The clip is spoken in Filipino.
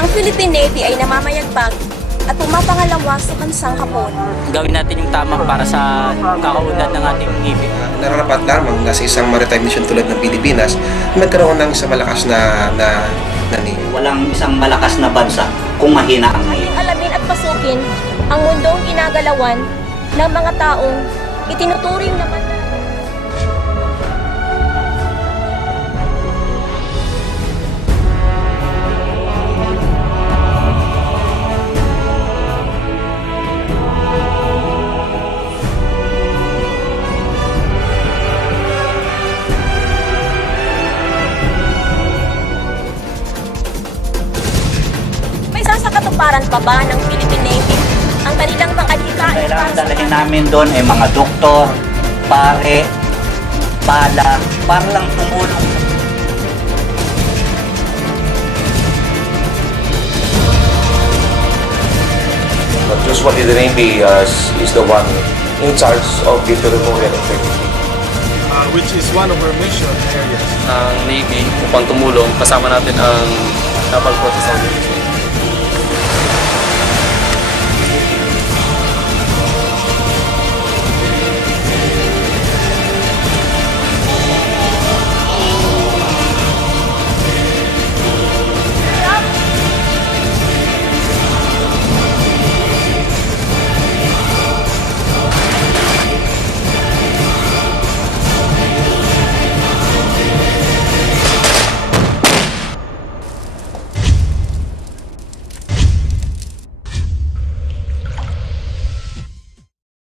Ang Philippine Navy ay namamayagpag at pumapangalawa sa bansang Hapon. Gawin natin yung tama para sa kakaunlad ng ating Navy. Nararapat lamang na sa isang maritime mission tulad ng Pilipinas, magkaroon ng isang malakas na Navy. Walang isang malakas na bansa kung mahina ang Navy. Alamin at pasukin ang mundong ginagalawan ng mga taong itinuturing naman na sa katuparan pa ba ng Philippine Navy ang kanilang mga adhikain? Kailangan dalhin namin doon ay mga doktor, pare, bala, para lang tumulong. But usually the Navy is the one in charge of the territorial integrity. Which is one of our mission areas. Ang Navy upang tumulong, kasama natin ang Naval Forces Organization.